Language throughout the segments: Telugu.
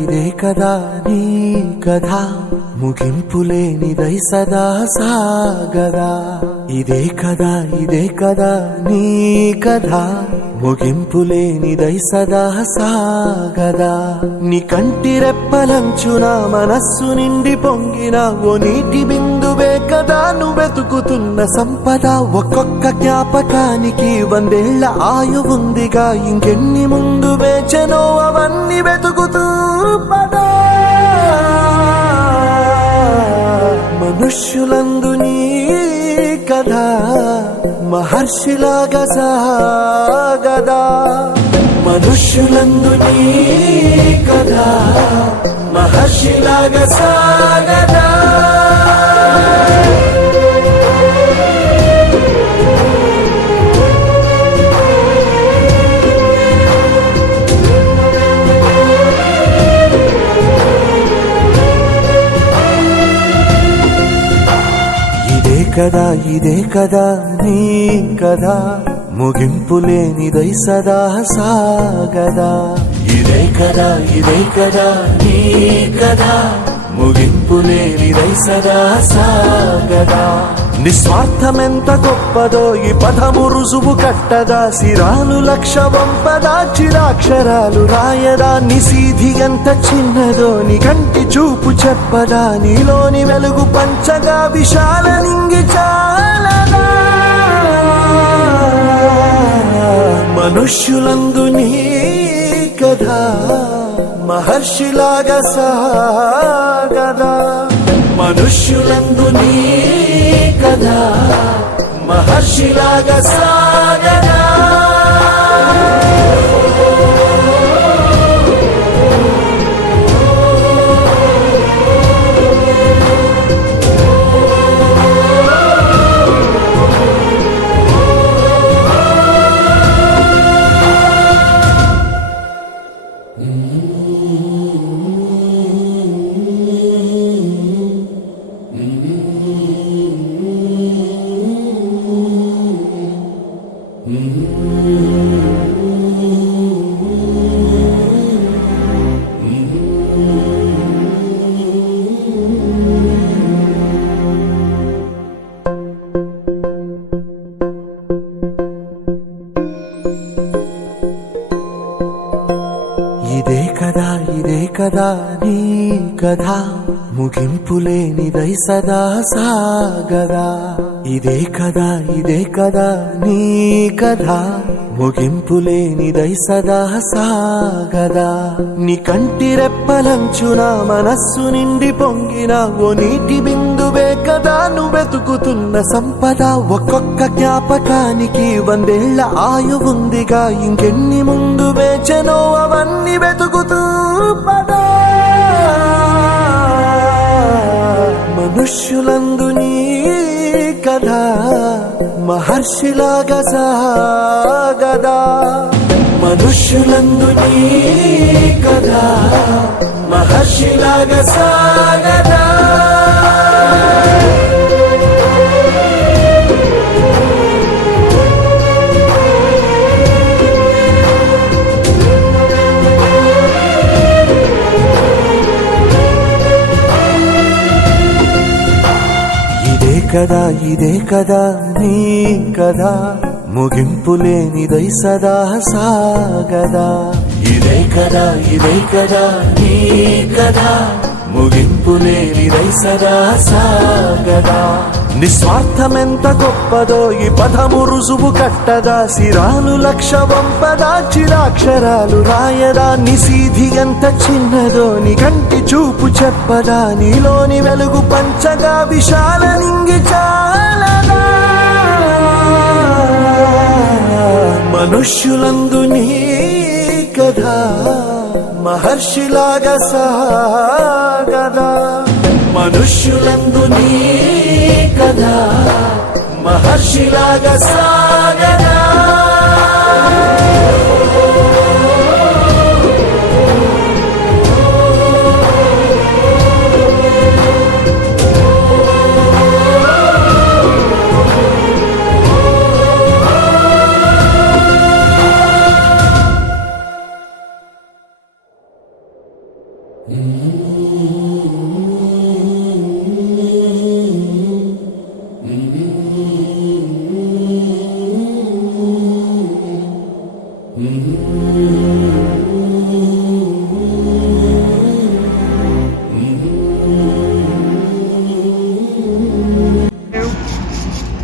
ఇదే కదా నీ కథ ముగింపులేనిదై సదా సాగదా. ఇదే కదా నీ కథ ముగింపులేనిదై సదా సాగదా. నీ కంటి రెప్పలంచున మనస్సు నిండి పొంగిన ఓ నీటి బిందువే కదా నువ్వెతుకుతున్న సంపద. ఒక్కొక్క జ్ఞాపకానికి 100 ఏళ్ల ఆయువుందిగా, ఇంకెన్ని ముందు వేచెనో అవన్నీ వెతుకుతూ పదా. మనుష్యులందు నీ కథ మహర్షిలాగా సాగదా. మనుష్యులందు నీ కథ మహర్షిలాగా సాగదా. ఇదే కదా నీ కథ ముగింపులేనిదై సదా సాగదా. ఇదే కదా నీ కథ ముగింపులేనిదై సదా సాగదా. నిస్వార్థమెంత గొప్పదో ఈ పదము రుజువు కట్టదా. సిరాలు లక్ష వంపదా, చిరాక్షరాలు రాయదా. నిసీధి ఎంత చిన్నదో నీ కంటి చూపు చెప్పదా. నీలోని వెలుగు పంచగా విశాల నింగి చాలదా. మనుష్యులందు నీ కథ మహర్షిలాగా సాగదా. మనుష్యులందు నీ కథ మహర్షిలాగా సాగదా. ఇదే కదా నీ కథ ముగింపులేనిదై సదా సాగదా. ఇదే కదా నీ కథ ముగింపులేనిదై సదా సాగదా. నీ కంటి రెప్పలంచున మనస్సు నిండి పొంగిన ఓ నీటి బిందువే కదా నువ్వెతుకుతున్న సంపద. ఒక్కొక్క జ్ఞాపకానికి 100 ఏళ్ల ఆయువుందిగా, ఇంకెన్ని ముందు వేచెనో అవన్నీ వెతుకుతూ పదా. మనుష్యులందు నీ కథ మహర్షిలాగా సాగదా. మనుష్యులందు నీ కథ మహర్షిలాగా సాగదా. ఇదే కదా నీ కథ ముగింపులేనిదై సదా సాగదా. ఇదే కదా నీ కథ ముగింపులేనిదై సదా సాగదా. నిస్వార్థమెంత గొప్పదో ఈ పదము రుజువు కట్టదా. సిరాలు లక్ష వంపదా, చిరాక్షరాలు రాయదా. నిసీధి ఎంత చిన్నదో నీ కంటి చూపు చెప్పదా. నీలోని వెలుగు పంచగా విశాల నింగి చాలదా. మనుష్యులందు నీ కథ మహర్షిలాగా సాగదా మనుష్యులందు నీ కదా మహర్షిలాగా సాగదా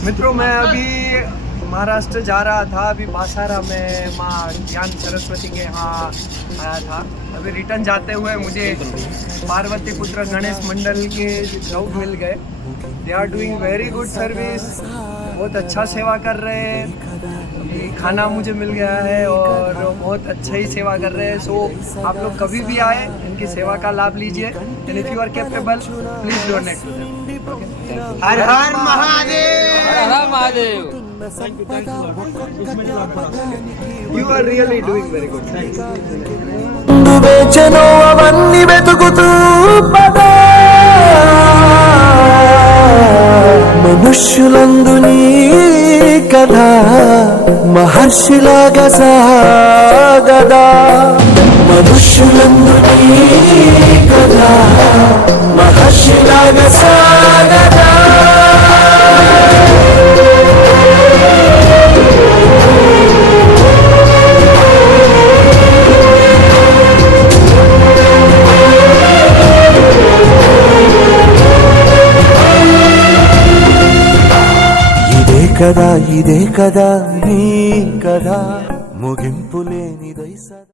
मित्रों मैं अभी महाराष्ट्र जा रहा था। अभी बासारा में माँ ज्ञान सरस्वती के यहाँ आया था। अभी रिटर्न जाते हुए मुझे पार्वती पुत्र गणेश मंडल के लोग मिल गए। They are doing very good service, बहुत अच्छा सेवा कर रहे हैं। अभी खाना मुझे मिल गया है और बहुत अच्छा ही सेवा कर रहे हैं। सो आप लोग कभी भी आए इनकी सेवा का लाभ लीजिए। And if you are capable please donate to them. हर हर महादेव, हर हर Mahadev. You are really doing very good. Thanks. వేచనో అవన్నీ వెతుకుతూ పదా మనుష్యులందు నీ కదా మహర్షిలాగా సాగదా మనుష్యులందు నీ కదా మహర్షిలాగా సాగదా ఇదే కదా నీ కదా ముగింపు లేనిదై సదా